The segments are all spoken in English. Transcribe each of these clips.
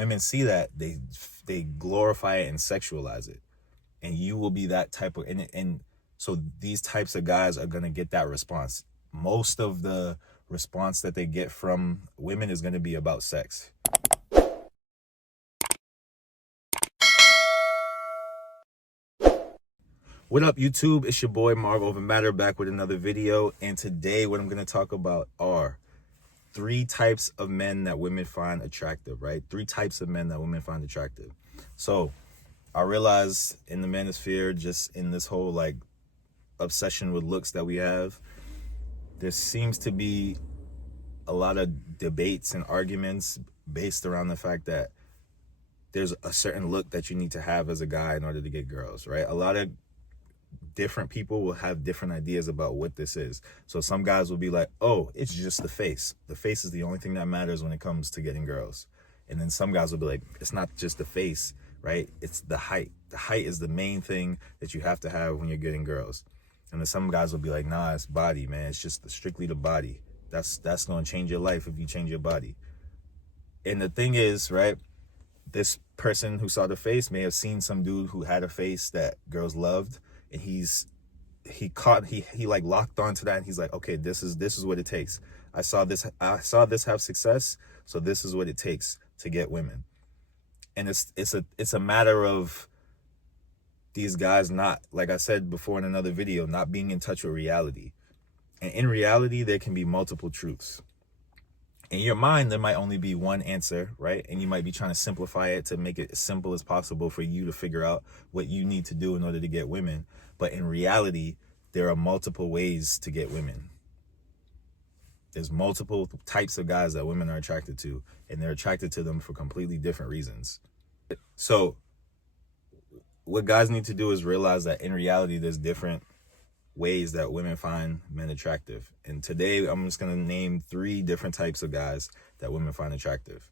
women see that, they glorify it and sexualize it. And you will be that type of, and so these types of guys are going to get that response. Most of the response that they get from women is going to be about sex. What up, YouTube? It's your boy Marv Over Matter, back with another video. And today what I'm going to talk about are 3 types of men that women find attractive, right? 3 types of men that women find attractive. So I realize in the manosphere, just in this whole like obsession with looks that we have, there seems to be a lot of debates and arguments based around the fact that there's a certain look that you need to have as a guy in order to get girls, right? A lot of different people will have different ideas about what this is. So some guys will be like, oh, it's just the face. The face is the only thing that matters when it comes to getting girls. And then some guys will be like, it's not just the face, right? It's the height. The height is the main thing that you have to have when you're getting girls. And then some guys will be like, nah, it's body, man. It's just strictly the body. That's going to change your life if you change your body. And the thing is, right, this person who saw the face may have seen some dude who had a face that girls loved, and he like locked onto that, and he's like, okay, this is what it takes. I saw this have success, so this is what it takes to get women. And it's a matter of these guys not, like I said before in another video, not being in touch with reality. And in reality, there can be multiple truths. In your mind, there might only be one answer, right? And you might be trying to simplify it to make it as simple as possible for you to figure out what you need to do in order to get women. But in reality, there are multiple ways to get women. There's multiple types of guys that women are attracted to, and they're attracted to them for completely different reasons. So what guys need to do is realize that in reality, there's different ways that women find men attractive. And today I'm just going to name 3 different types of guys that women find attractive,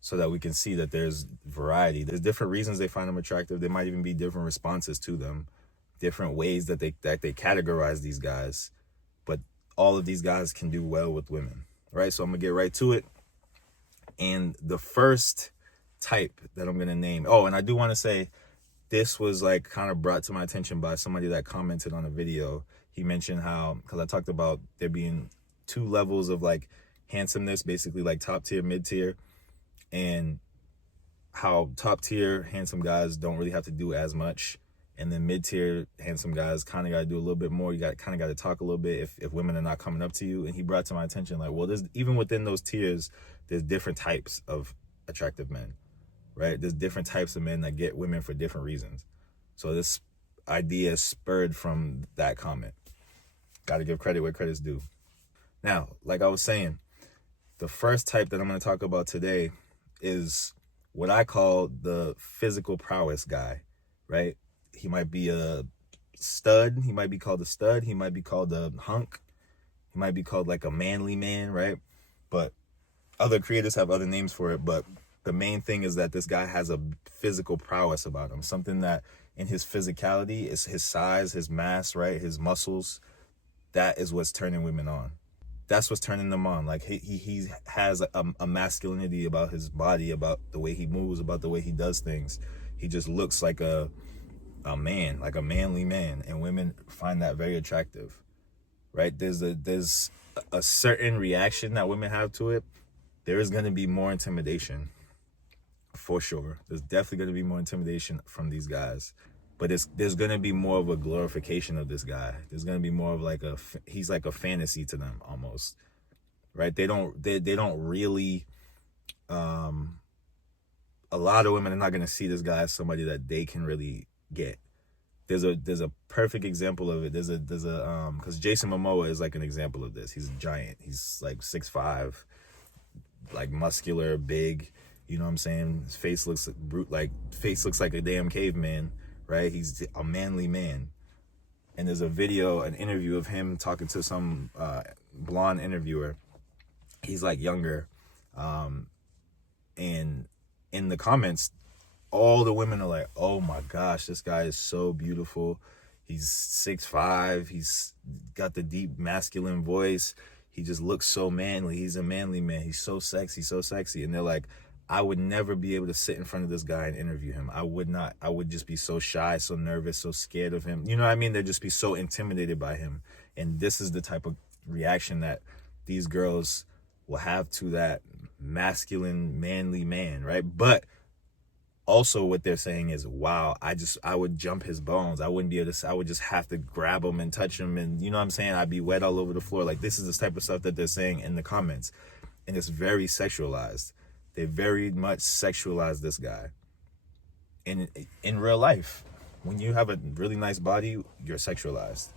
so that we can see that there's variety. There's different reasons they find them attractive. There might even be different responses to them, different ways that they categorize these guys. But all of these guys can do well with women, right? So I'm gonna get right to it. And the first type that I'm gonna name, oh, and I do want to say, this was like kind of brought to my attention by somebody that commented on a video. He mentioned how, because I talked about there being 2 levels of like handsomeness, basically like top tier, mid tier, and how top tier handsome guys don't really have to do as much, and then mid tier handsome guys kind of got to do a little bit more. You got to talk a little bit if women are not coming up to you. And he brought to my attention like, well, there's even within those tiers, there's different types of attractive men. Right? There's different types of men that get women for different reasons. So this idea is spurred from that comment. Got to give credit where credit's due. Now, like I was saying, the first type that I'm going to talk about today is what I call the physical prowess guy, right? He might be a stud. He might be called a stud. He might be called a hunk. He might be called like a manly man, right? But other creators have other names for it, but the main thing is that this guy has a physical prowess about him, something that in his physicality is his size, his mass, right? His muscles. That is what's turning women on. That's what's turning them on. Like he has a masculinity about his body, about the way he moves, about the way he does things. He just looks like a man, like a manly man, and women find that very attractive, right? There's a certain reaction that women have to it. There is going to be more intimidation. For sure. There's definitely going to be more intimidation from these guys. But there's going to be more of a glorification of this guy. There's going to be more of like he's like a fantasy to them almost. Right? They don't really, a lot of women are not going to see this guy as somebody that they can really get. There's a perfect example of it. There's a because Jason Momoa is like an example of this. He's a giant. He's like 6'5", like muscular, big. You know what I'm saying? His face looks like a damn caveman, right? He's a manly man. And there's a video, an interview of him talking to some blonde interviewer. He's like younger. And in the comments, all the women are like, oh my gosh, this guy is so beautiful. He's 6'5". He's got the deep masculine voice. He just looks so manly. He's a manly man. He's so sexy, so sexy. And they're like, I would never be able to sit in front of this guy and interview him. I would not. I would just be so shy, so nervous, so scared of him. You know what I mean? They'd just be so intimidated by him. And this is the type of reaction that these girls will have to that masculine, manly man, right? But also what they're saying is, wow, I would jump his bones. I wouldn't be able to, I would just have to grab him and touch him. And you know what I'm saying? I'd be wet all over the floor. Like, this is the type of stuff that they're saying in the comments. And it's very sexualized. They very much sexualize this guy. In real life, when you have a really nice body, you're sexualized,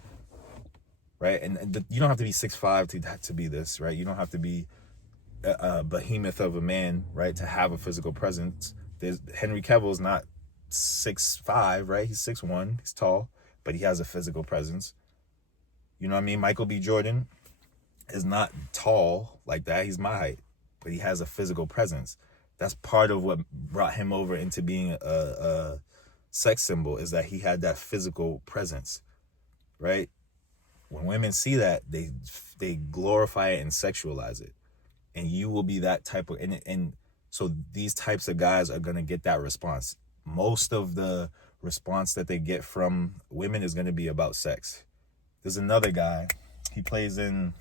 right? And you don't have to be 6'5" to be this, right? You don't have to be a behemoth of a man, right, to have a physical presence. Henry Cavill's not 6'5", right? He's 6'1". He's tall, but he has a physical presence. You know what I mean? Michael B. Jordan is not tall like that. He's my height, but he has a physical presence. That's part of what brought him over into being a sex symbol, is that he had that physical presence, right? When women see that, they glorify it and sexualize it. And you will be that type of, and so these types of guys are going to get that response. Most of the response that they get from women is going to be about sex. There's another guy, he plays in,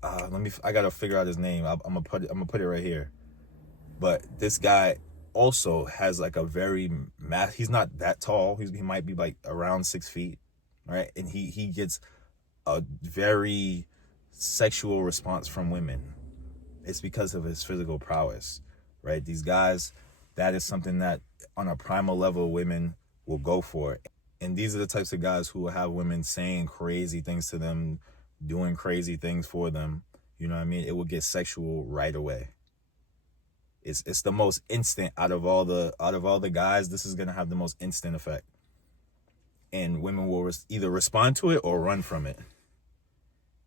I gotta figure out his name. I'm gonna put it right here. But this guy also has like a very he's not that tall. He might be like around 6 feet, right? And he gets a very sexual response from women. It's because of his physical prowess, right? These guys, that is something that on a primal level women will go for. And these are the types of guys who will have women saying crazy things to them, doing crazy things for them. You know what I mean? It will get sexual right away. It's the most instant out of all the guys. This is gonna have the most instant effect, and women will either respond to it or run from it.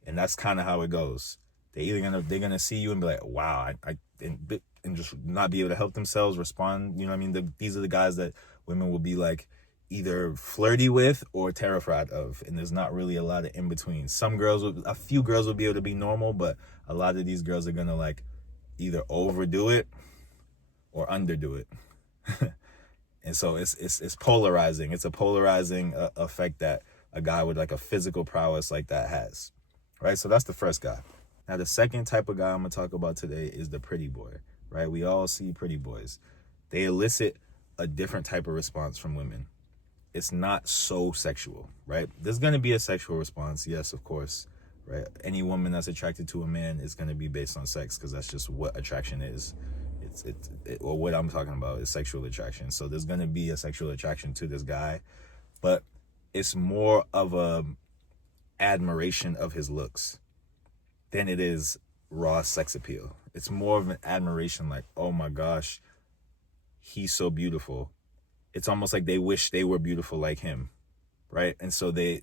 And that's kind of how it goes. They're gonna see you and be like, wow, and just not be able to help themselves respond. You know what I mean? These are the guys that women will be like either flirty with or terrified of, and there's not really a lot of in between. A few girls will be able to be normal, but a lot of these girls are gonna like either overdo it or underdo it. And so it's polarizing. It's a polarizing effect that a guy with like a physical prowess like that has, right? So that's the first guy. Now the second type of guy I'm gonna talk about today is the pretty boy, right? We all see pretty boys. They elicit a different type of response from women. It's not so sexual, right? There's going to be a sexual response, yes, of course, right? Any woman that's attracted to a man is going to be based on sex, because that's just what attraction is. Or what I'm talking about is sexual attraction. So there's going to be a sexual attraction to this guy, but it's more of a admiration of his looks than it is raw sex appeal. It's more of an admiration, like, oh my gosh, he's so beautiful. It's almost like they wish they were beautiful like him, right? And so they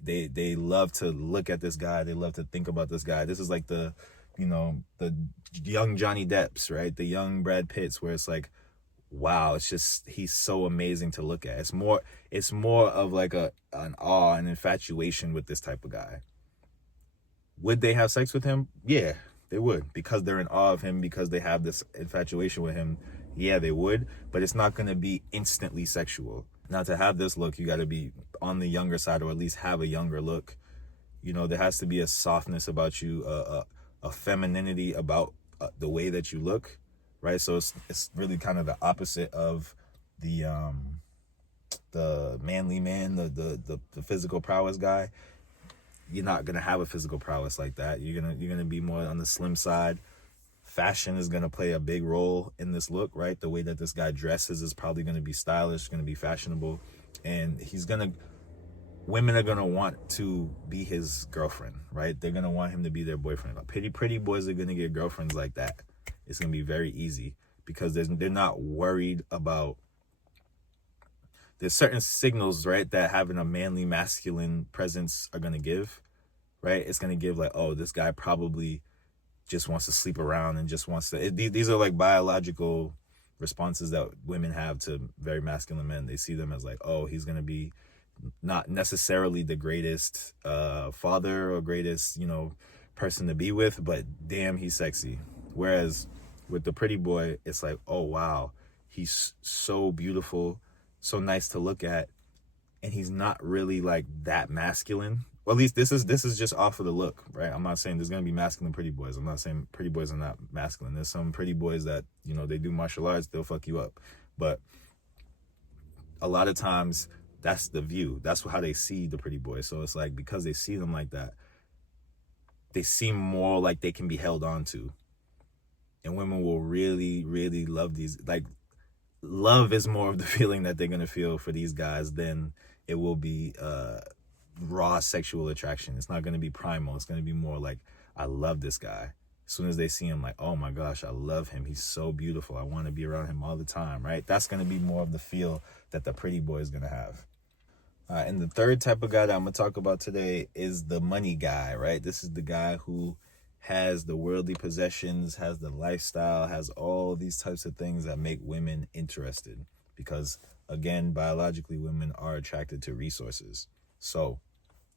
love to look at this guy. They love to think about this guy. This is like the young Johnny Depps, right? The young Brad Pitts, where it's like, wow, it's just, he's so amazing to look at. It's more of like an awe and infatuation with this type of guy. Would they have sex with him? Yeah, they would, because they're in awe of him, because they have this infatuation with him. Yeah, they would, but it's not going to be instantly sexual. Now, to have this look, you got to be on the younger side, or at least have a younger look. You know, there has to be a softness about you, a femininity about the way that you look, right? So it's really kind of the opposite of the manly man, the physical prowess guy. You're not gonna have a physical prowess like that. You're gonna be more on the slim side. Fashion is going to play a big role in this look, right? The way that this guy dresses is probably going to be stylish, going to be fashionable, and women are going to want to be his girlfriend, right? They're going to want him to be their boyfriend. Pretty boys are going to get girlfriends like that. It's going to be very easy, because they're not worried about, there's certain signals, right, that having a manly, masculine presence are going to give, right? It's going to give like, oh, this guy probably just wants to sleep around and just wants to, these are like biological responses that women have to very masculine men. They see them as like, oh, he's going to be not necessarily the greatest father or greatest, person to be with, but damn, he's sexy. Whereas With the pretty boy, it's like, oh wow, he's so beautiful, so nice to look at, and he's not really like that masculine. Well, at least this is just off of the look, right? I'm not saying there's gonna be masculine pretty boys. I'm not saying pretty boys are not masculine. There's some pretty boys that, you know, they do martial arts, they'll fuck you up. But a lot of times that's the view. That's how they see the pretty boy. So it's like, because they see them like that, they seem more like they can be held on to. And women will really, really love these. Like, love is more of the feeling that they're gonna feel for these guys than it will be raw sexual attraction. It's not gonna be primal. It's gonna be more like, I love this guy. As soon as they see him, like, oh my gosh, I love him. He's so beautiful. I want to be around him all the time, right? That's gonna be more of the feel that the pretty boy is gonna have. And the third type of guy that I'm gonna talk about today is the money guy, right? This is the guy who has the worldly possessions, has the lifestyle, has all these types of things that make women interested. Because again, biologically, women are attracted to resources. So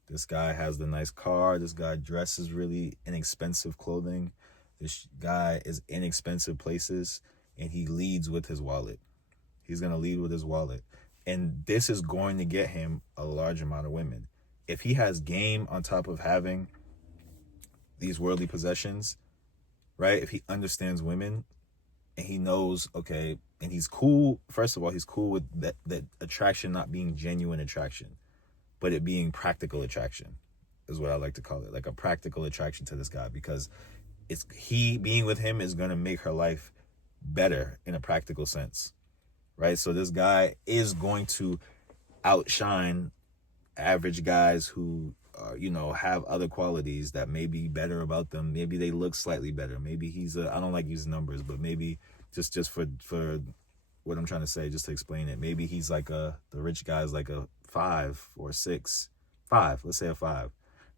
this guy has the nice car. This guy dresses really inexpensive clothing. This guy is inexpensive places, and he leads with his wallet. He's gonna lead with his wallet. And this is going to get him a large amount of women. If he has game on top of having these worldly possessions, right? If he understands women and he knows, okay, and he's cool, first of all, he's cool with that attraction not being genuine attraction, but it being practical attraction, is what I like to call it. Like a practical attraction to this guy, because he being with him is going to make her life better in a practical sense, right? So this guy is going to outshine average guys who have other qualities that may be better about them. Maybe they look slightly better. Maybe I don't like using numbers, but maybe just for what I'm trying to say, just to explain it, maybe he's like the rich guy's like a 5 or 6, 5, let's say a 5,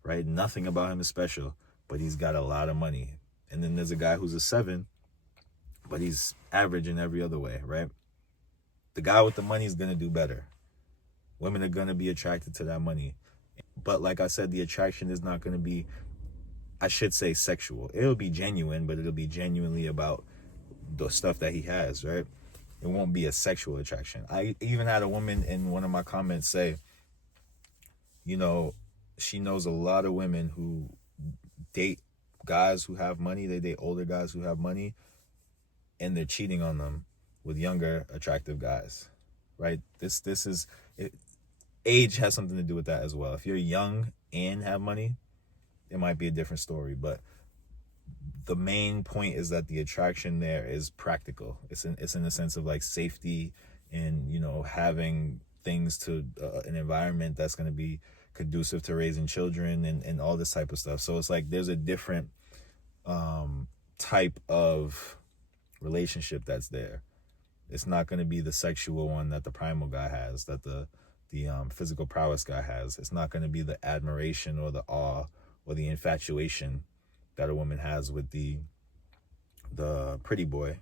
right? Nothing about him is special, but he's got a lot of money. And then there's a guy who's a 7, but he's average in every other way, right? The guy with the money is going to do better. Women are going to be attracted to that money. But like I said, the attraction is not going to be, I should say, sexual. It'll be genuine, but it'll be genuinely about the stuff that he has, right? It won't be a sexual attraction. I even had a woman in one of my comments say, she knows a lot of women who date guys who have money. They date older guys who have money, and they're cheating on them with younger, attractive guys, right? This is it. Age has something to do with that as well. If you're young and have money, it might be a different story. But the main point is that the attraction there is practical. It's in the sense of like safety and, having things to an environment that's going to be conducive to raising children and all this type of stuff. So it's like there's a different type of relationship that's there. It's not going to be the sexual one that the primal guy has, that the physical prowess guy has. It's not going to be the admiration or the awe or the infatuation that a woman has with the pretty boy.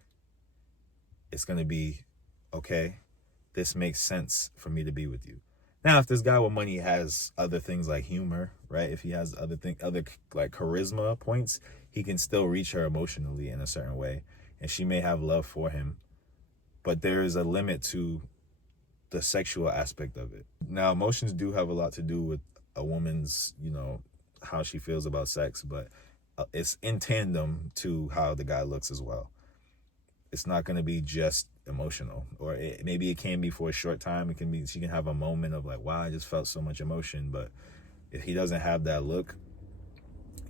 It's going to be, okay, this makes sense for me to be with you. Now, if this guy with money has other things like humor, right? If he has other like charisma points, he can still reach her emotionally in a certain way, and she may have love for him. But there is a limit to the sexual aspect of it. Now, emotions do have a lot to do with a woman's, how she feels about sex, but it's in tandem to how the guy looks as well. It's not going to be just emotional, or maybe it can be for a short time. It can be, she can have a moment of like, wow, I just felt so much emotion. But if he doesn't have that look,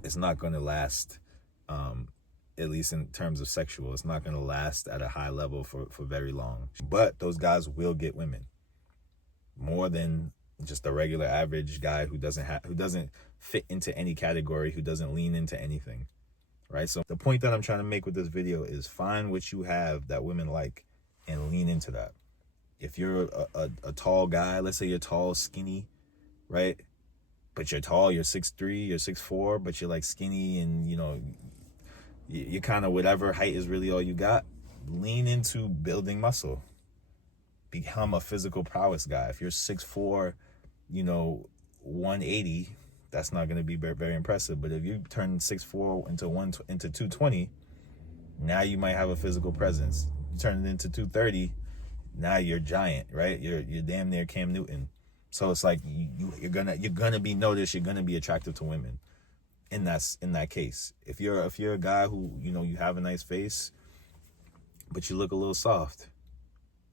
it's not going to last. At least in terms of sexual, it's not going to last at a high level for very long. But those guys will get women more than just a regular average guy who doesn't fit into any category, who doesn't lean into anything, right? So the point that I'm trying to make with this video is find what you have that women like and lean into that. If you're a tall guy, let's say you're tall, skinny, right? But you're tall, you're 6'3", you're 6'4", but you're like skinny and, you're kind of whatever height is really all you got. Lean into building muscle. Become a physical prowess guy. If you're 6'4", 180, that's not going to be very, very impressive. But if you turn 6'4" into 220, Now you might have a physical presence. You turn it into 230, now you're giant, right? You're damn near Cam Newton. So it's like you're gonna be noticed. You're gonna be attractive to women. In that case, if you're a guy who, you know, you have a nice face, but you look a little soft,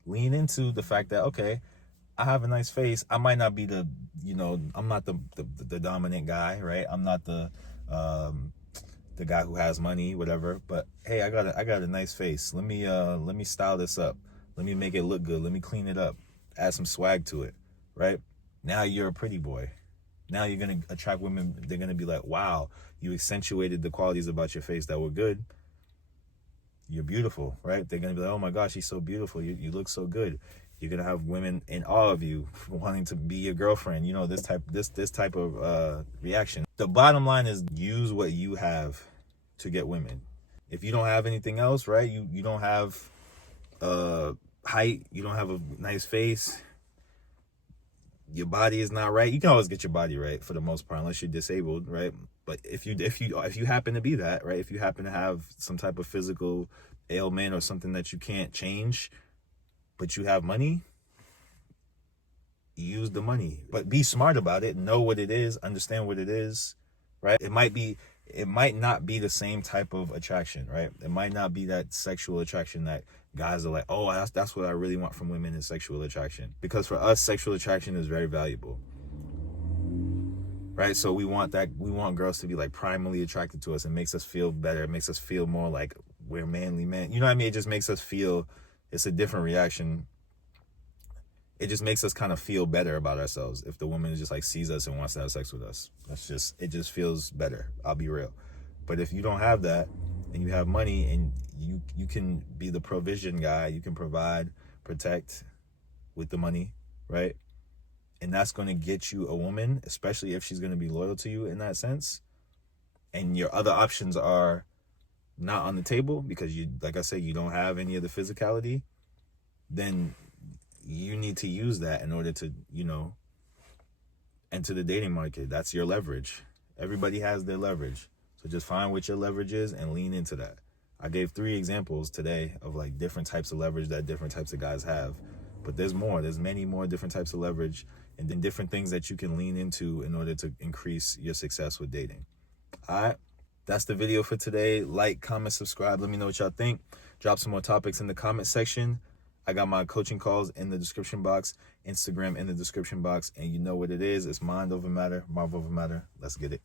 lean into the fact that, okay, I have a nice face. I might not be the, you know, I'm not the dominant guy, right? I'm not the guy who has money, whatever. But hey, I got a nice face. Let me style this up. Let me make it look good. Let me clean it up. Add some swag to it, right? Now you're a pretty boy. Now you're gonna attract women. They're gonna be like, wow, you accentuated the qualities about your face that were good. You're beautiful, right? They're gonna be like, oh my gosh, she's so beautiful. You look so good. You're gonna have women in awe of you, wanting to be your girlfriend. You know, this type of reaction. The bottom line is, use what you have to get women. If you don't have anything else, right? You don't have height. You don't have a nice face. Your body is not right. You can always get your body right for the most part, unless you're disabled, right? But if you happen to be that, right? If you happen to have some type of physical ailment or something that you can't change, but you have money, use the money. But be smart about it. Know what it is. Understand what it is, right? It might not be the same type of attraction, right? It might not be that sexual attraction that guys are like, oh, that's what I really want from women, is sexual attraction. Because for us, sexual attraction is very valuable, right? So we want girls to be like primally attracted to us. It makes us feel better. It makes us feel more like we're manly men. You know what I mean? It just makes us feel, it's a different reaction. It just makes us kind of feel better about ourselves if the woman just like sees us and wants to have sex with us. It just feels better. I'll be real. But if you don't have that and you have money and you can be the provision guy, you can provide, protect with the money, right? And that's going to get you a woman, especially if she's going to be loyal to you in that sense. And your other options are not on the table because you, like I said, you don't have any of the physicality, then you need to use that in order to, you know, enter the dating market. That's your leverage. Everybody has their leverage. So just find what your leverage is and lean into that. I gave 3 examples today of like different types of leverage that different types of guys have. But there's more. There's many more different types of leverage and then different things that you can lean into in order to increase your success with dating. All right. That's the video for today. Like, comment, subscribe. Let me know what y'all think. Drop some more topics in the comment section. I got my coaching calls in the description box, Instagram in the description box, and you know what it is. It's mind over matter, Marv over matter. Let's get it.